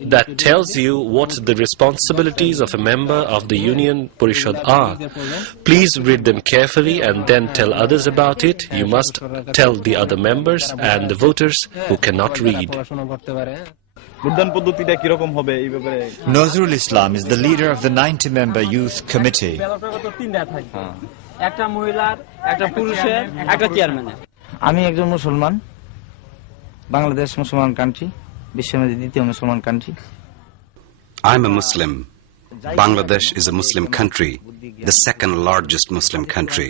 that tells you what the responsibilities of a member of the Union Parishad are. Please read them carefully and then tell others about it. You must tell the other members and the voters who cannot read. Nazrul Islam is the leader of the 90-member youth committee. আমি একজন মুসলমান বাংলাদেশ মুসলমান country বিশ্বের মধ্যে দ্বিতীয় মুসলমান country I'm a Muslim. Bangladesh is a Muslim country, the second largest Muslim country.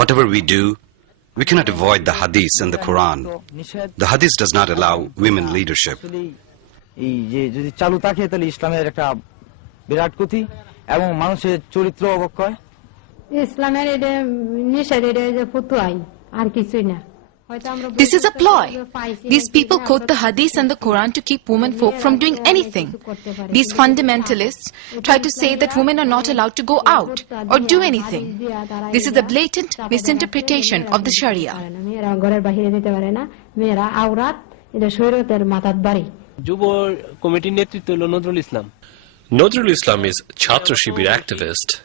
Whatever we do, we cannot avoid the Hadith and the Quran. The Hadith does not allow women leadership. এই যে যদি চালু থাকে তাহলে ইসলামের একটা বিরাট ক্ষতি এবং মানুষের চরিত্র অবক্ষয় ইসলামের এটা নিষেধ এটা যে ফতোয়াই আর কিছুই না This is a ploy. These people quote the Hadith and the Quran to keep women folk from doing anything. These fundamentalists try to say that women are not allowed to go out or do anything. This is a blatant misinterpretation of the Sharia. Nazrul Islam is Chhatra Shibir activist.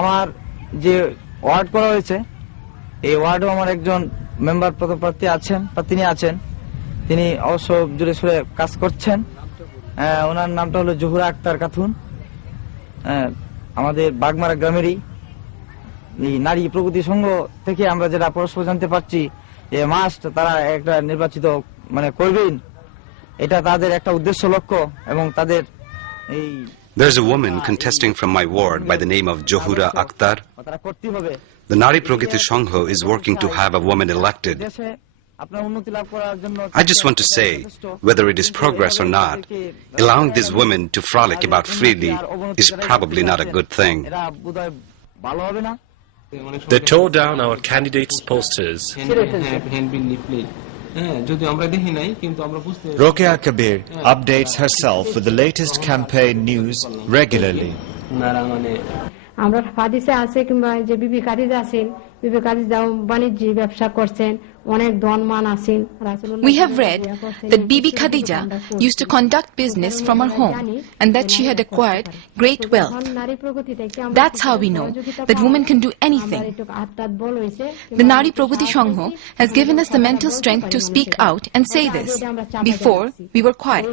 আমার যে word করা হয়েছে এই ওয়ার্ডও আমার একজন member পদপ্রার্থী আছেন বা তিনি আছেন তিনি অবশ্য জোরে সোরে কাজ করছেন ওনার নামটা হলো জহুরা আক্তার খাতুন আমাদের বাগমারা গ্রামেরই এই নারী প্রগতি সংঘ থেকে আমরা যেটা পরস্পর জানতে পারছি যে মাস্ট তারা একটা নির্বাচিত মানে করবেন এটা তাদের একটা উদ্দেশ্য লক্ষ্য এবং তাদের এই There's a woman contesting from my ward by the name of Johura Akhtar. The Nari Pragati Sangho is working to have a woman elected. I just want to say, whether it is progress or not, allowing these women to frolic about freely is probably not a good thing. They tore down our candidates' posters. Rokeya Kabir updates herself with the latest campaign news regularly. আমরা হাদিসে আছে কিংবা যে বিবি খাদিজা আছেন বিবি খাদিজা বাণিজ্য ব্যবসা করছেন অনেক ধনমান আছেন We have read that Bibi Khadija used to conduct business from her home and that she had acquired great wealth. That's how we know that women can do anything. The Nari Pragati Sangho has given us the mental strength to speak out and say this. Before, we were quiet.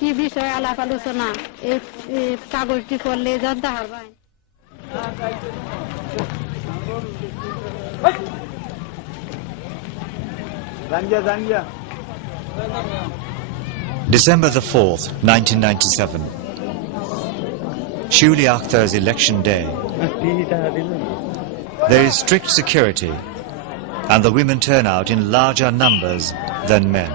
কি বিষয় আলাপ আলোচনা এই কাগজটি করলে জানতে পারবেন December the 4th, 1997. Shuli Akhtar's election day. There is strict security and the women turn out in larger numbers than men.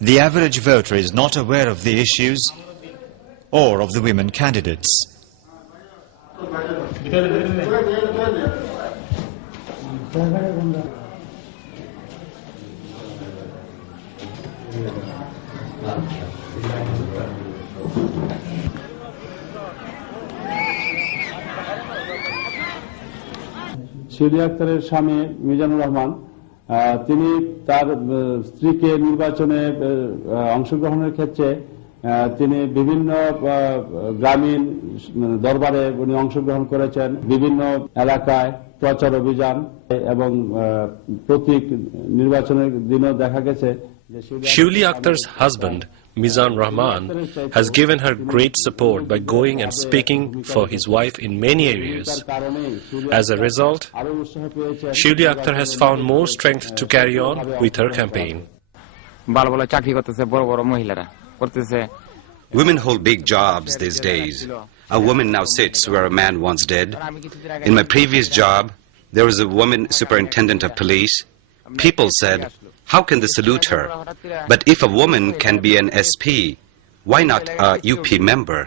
The average voter is not aware of the issues or of the women candidates. শিউলি আক্তারের স্বামী মিজানুর রহমান তিনি তার স্ত্রীকে নির্বাচনে অংশগ্রহণের ক্ষেত্রে তিনি বিভিন্ন গ্রামীণ দরবারে উনি অংশগ্রহণ করেছেন বিভিন্ন এলাকায় প্রচার অভিযান এবং প্রতীক নির্বাচনের দিনও দেখা গেছে Shuli Akhtar's husband, Mizan Rahman, has given her great support by going and speaking for his wife in many areas. As a result, Shuli Akhtar has found more strength to carry on with her campaign. Women hold big jobs these days. A woman now sits where a man once did. In my previous job, There was a woman superintendent of police. People said, how can they salute her? But if a woman can be an SP, why not a UP member?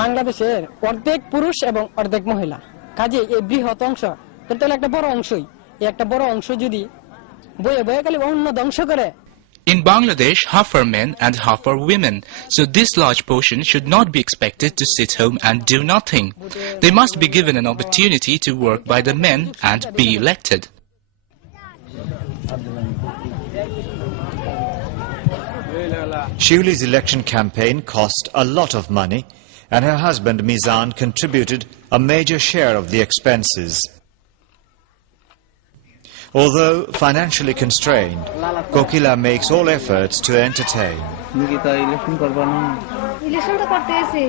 বাংলাদেশের অর্ধেক পুরুষ এবং অর্ধেক মহিলা কাজে এই বৃহৎ অংশ তাহলে একটা বড় অংশই এই একটা বড় অংশ যদি বয়ে বয়ে খালি অন্য ধ্বংস করে In Bangladesh, half are men and half are women, so this large portion should not be expected to sit home and do nothing. They must be given an opportunity to work by the men and be elected. Shiuli's election campaign cost a lot of money, and her husband Mizan contributed a major share of the expenses. Although financially constrained, Kokila makes all efforts to entertain. Election তো করতেছি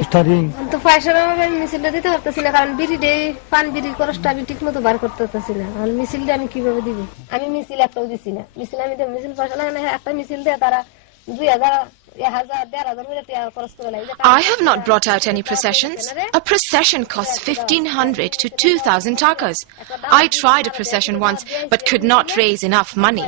তো পয়সার অভাবে মিছিলটা দিতে পারতেছি না কারণ পান বিড়ি খরচটা আমি ঠিক মতো বার করতে পারতেছি না আর মিছিলটা আমি কিভাবে দিব আমি মিছিল একটাও দিছি না মিছিল আমি মিছিল পয়সা লাগে না একটা মিছিল দিয়ে তারা 2000 I have not brought out any processions. A procession costs 1,500 to 2,000 takas. I tried a procession once, but could not raise enough money.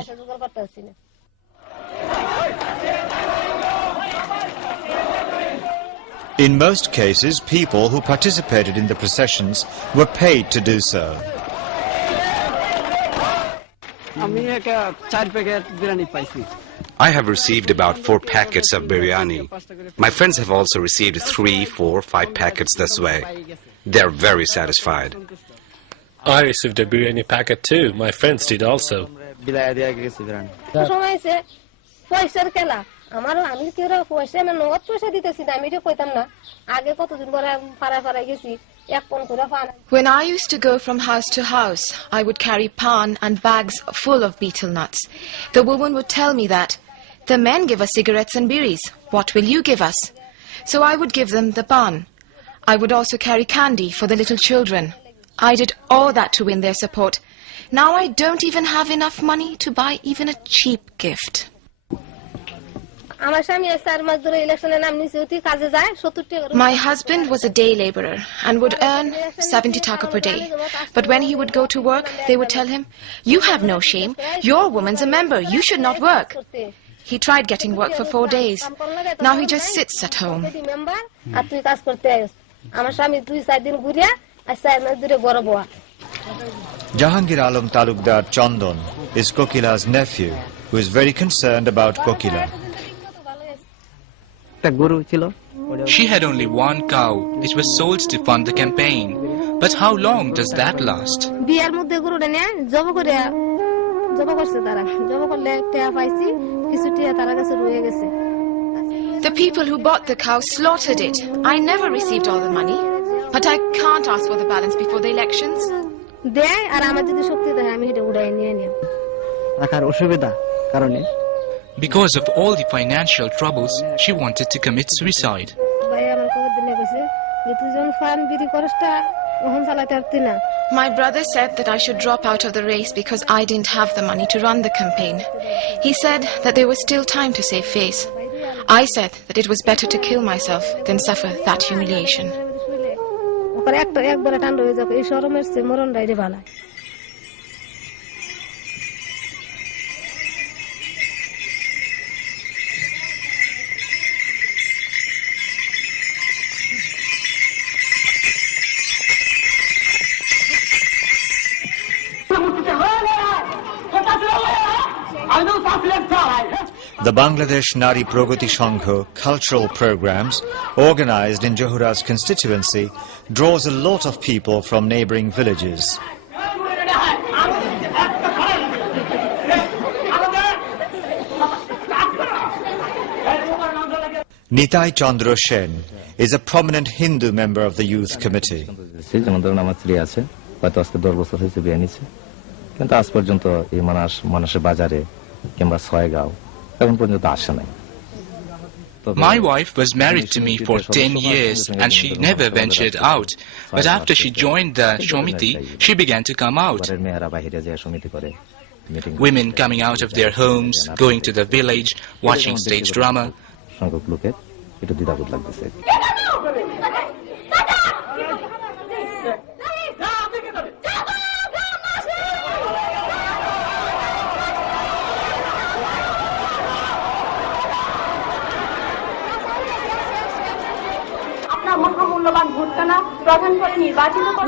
In most cases, people who participated in the processions were paid to do so. I have received about 4 packets of biryani. My friends have also received 3, 4, 5 packets this way. They are very satisfied. I received a biryani packet too. My friends did also. When I used to go from house to house, I would carry pan and bags full of betel nuts. The woman would tell me that, the men give us cigarettes and biris. What will you give us? So I would give them the pan. I would also carry candy for the little children. I did all that to win their support. Now I don't even have enough money to buy even a cheap gift. My husband was a day laborer and would earn 70 taka per day. But when he would go to work, they would tell him, you have no shame. Your woman's a member. You should not work. He tried getting work for 4 days. Now he just sits at home. Jahangir Alam Talukdar Chandon is Kokila's nephew, who is very concerned about Kokila. She had only one cow, which was sold to fund the campaign. But how long does that last? The people who bought the cow slaughtered it. I never received all the money. But I can't ask for the balance before the elections. Because of all the financial troubles, she wanted to commit suicide. My brother said that I should drop out of the race because I didn't have the money to run the campaign. He said that there was still time to save face. I said that it was better to kill myself than suffer that humiliation. The Bangladesh Nari Pragati Sangho cultural programs, organized in Johura's constituency, draws a lot of people from neighboring villages. Nitai Chandra Sen is a prominent Hindu member of the youth committee. My wife was married to me for 10 years and she never ventured out. But after she joined the Shomiti, she began to come out. Women coming out of their homes, going to the village, watching stage drama.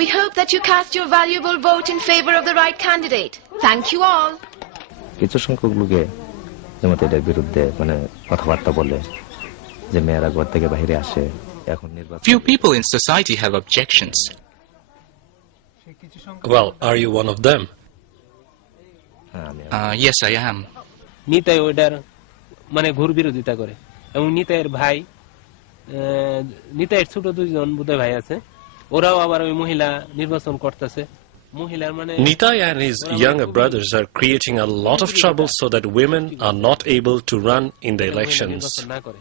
We hope that you cast your valuable vote in favor of the right candidate. Thank you all. কিছু সংখ্যক লোকে যেমন এটার বিরুদ্ধে মানে কথাবার্তা বলে যে মেয়েরা ঘর থেকে বাইরে আসে এখন নির্বাচন Few people in society have objections. Well, are you one of them? Yes, I am. Nitai ওইটার মানে ঘোর বিরোধিতা করে এবং নিতাইয়ের ভাই নিতাইয়ের ছোট দুইজন বোধহয় ভাই আছে ওরাও আবার ওই মহিলা নির্বাচন করতেছে মহিলার মানে Nitai and his younger brothers are creating a lot of trouble so that women are not able to run in the elections. না করে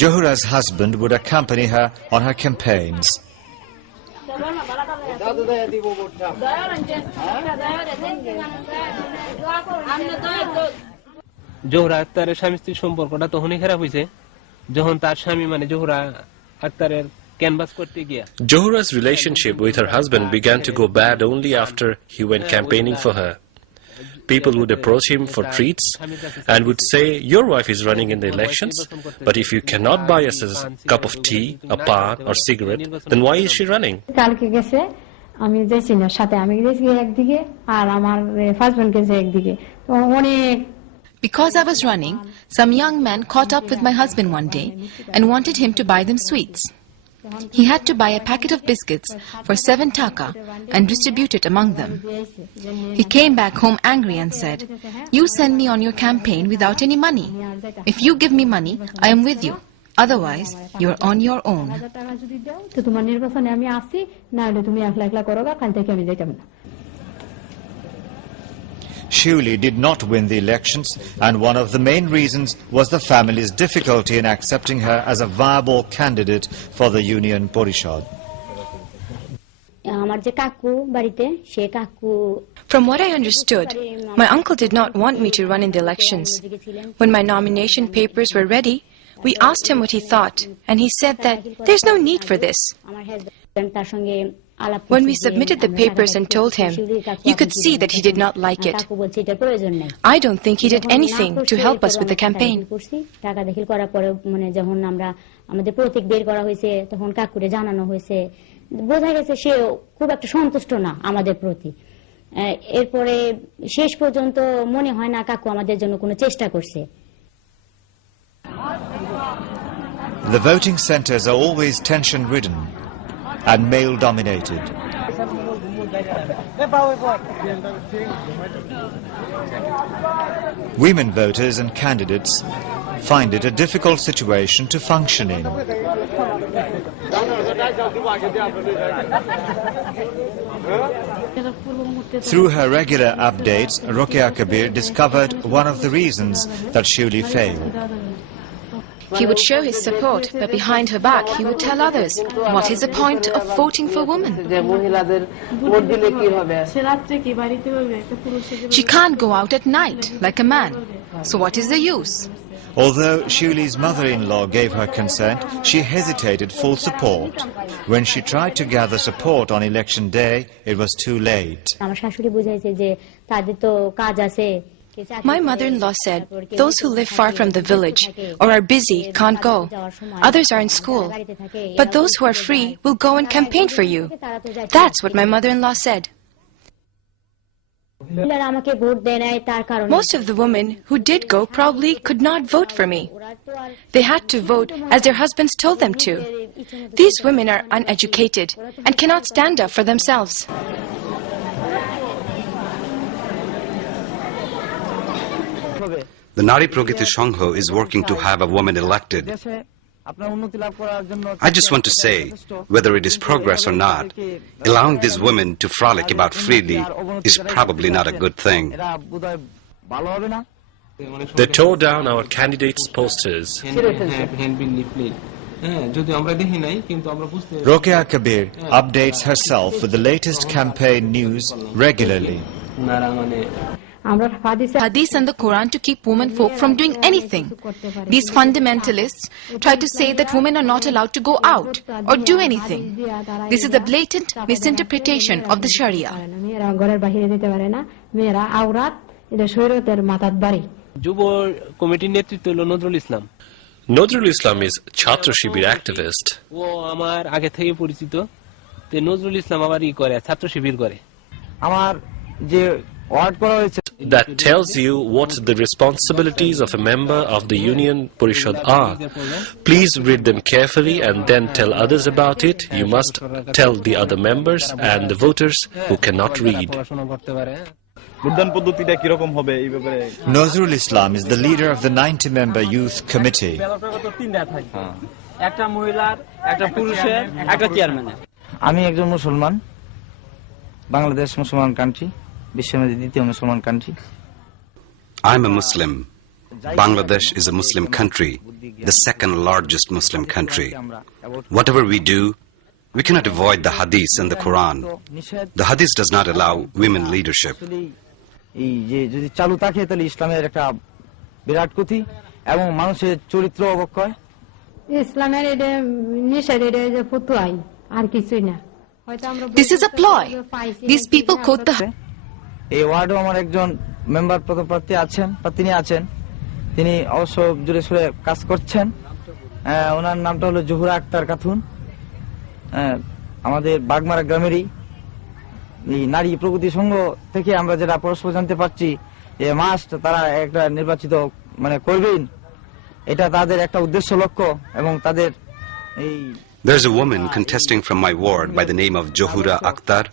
Johura's husband would accompany her on her campaigns. Zohra আক্তারের স্বামী স্ত্রীর সম্পর্কটা তখনই খারাপ হয়েছে যখন তার স্বামী মানে জোহরা আক্তারের ক্যানভাস করতে গিয়া Johura's relationship with her husband began to go bad only after he went campaigning for her. People would approach him for treats and would say, your wife is running in the elections, but if you cannot buy us a cup of tea, a pan or cigarette, then why is she running? কালকে গেছে আমি যাইছি না সাথে আমি গেছি একদিকে আর আমার হাজবেন্ড গেছে একদিকে তো অনেক Because I was running, some young man caught up with my husband one day and wanted him to buy them sweets. He had to buy a packet of biscuits for 7 taka and distribute it among them. He came back home angry and said, you send me on your campaign without any money. If you give me money, I am with you. Otherwise, you are on your own. Shiuli did not win the elections, and one of the main reasons was the family's difficulty in accepting her as a viable candidate for the Union Parishad. From what I understood, my uncle did not want me to run in the elections. When my nomination papers were ready, we asked him what he thought, and he said that there's no need for this. When we submitted the papers and told him, you could see that he did not like it. I don't think he did anything to help us with the campaign. The voting centres are always tension-ridden and male-dominated. Women voters and candidates find it a difficult situation to function in. Through her regular updates, Rokia Kabir discovered one of the reasons that Shiuli failed. He would show his support, but behind her back he would tell others, what is the point of voting for women? She can't go out at night like a man, so what is the use? Although Shiuli's mother-in-law gave her consent, she hesitated full support. When she tried to gather support on election day, it was too late. My mother-in-law said, those who live far from the village or are busy can't go. Others are in school. But those who are free will go and campaign for you. That's what my mother-in-law said. Most of the women who did go probably could not vote for me. They had to vote as their husbands told them to. These women are uneducated and cannot stand up for themselves. The Nari Pragati Sangha is working to have a woman elected. I just want to say, whether it is progress or not, allowing these women to frolic about freely is probably not a good thing. They tore down our candidates' posters. Rokia Kabir updates herself with the latest campaign news regularly. Hadith and the Quran to keep women folk from doing anything. These fundamentalists try to say that women are not allowed to go out or do anything. This is a blatant misinterpretation of the Sharia. যুব কমিটির নেতৃত্ব হলো Nazrul Islam Nozrul Islam is Chhatra Shibir activist. ও আমার আগে থেকে পরিচিত, তে নজরুল ইসলাম আবার করে ছাত্র শিবির করে। আমার যে ওয়ার্ড করা হয়েছে That tells you what the responsibilities of a member of the Union Parishad are. Please read them carefully and then tell others about it. You must tell the other members and the voters who cannot read. Nozrul Islam is the leader of the 90-member youth committee. আমি একজন মুসলমান, বাংলাদেশ মুসলমান country, বিশ্বের মধ্যে দ্বিতীয় মুসলমান country. I'm a Muslim. Bangladesh is a Muslim country, the second largest Muslim country. Whatever we do, we cannot avoid the Hadith and the Quran. The Hadith does not allow women leadership. এই যে যদি চালু থাকে তাহলে ইসলামের একটা বিরাট ক্ষতি এবং মানুষের চরিত্র অবক্ষয়। ইসলামের এটা নিষেধ, এটা যে ফতোয়াই আর কিছুই না। This is a ploy. These people quote the এই ওয়ার্ডও আমার একজন মেম্বার পদপ্রার্থী আছেন বা তিনি আছেন, তিনি অবশ্য জোরে সোরে কাজ করছেন। ওনার নামটা হলো জহুরা আক্তার খাতুন। আমাদের বাগমারা গ্রামেরই এই নারী প্রগতি সংঘ থেকে আমরা যেটা পরস্পর জানতে পারছি যে মাস্ট তারা একটা নির্বাচিত মানে করবেন, এটা তাদের একটা উদ্দেশ্য লক্ষ্য এবং তাদের এই There's a woman contesting from my ward by the name of Johura Akhtar.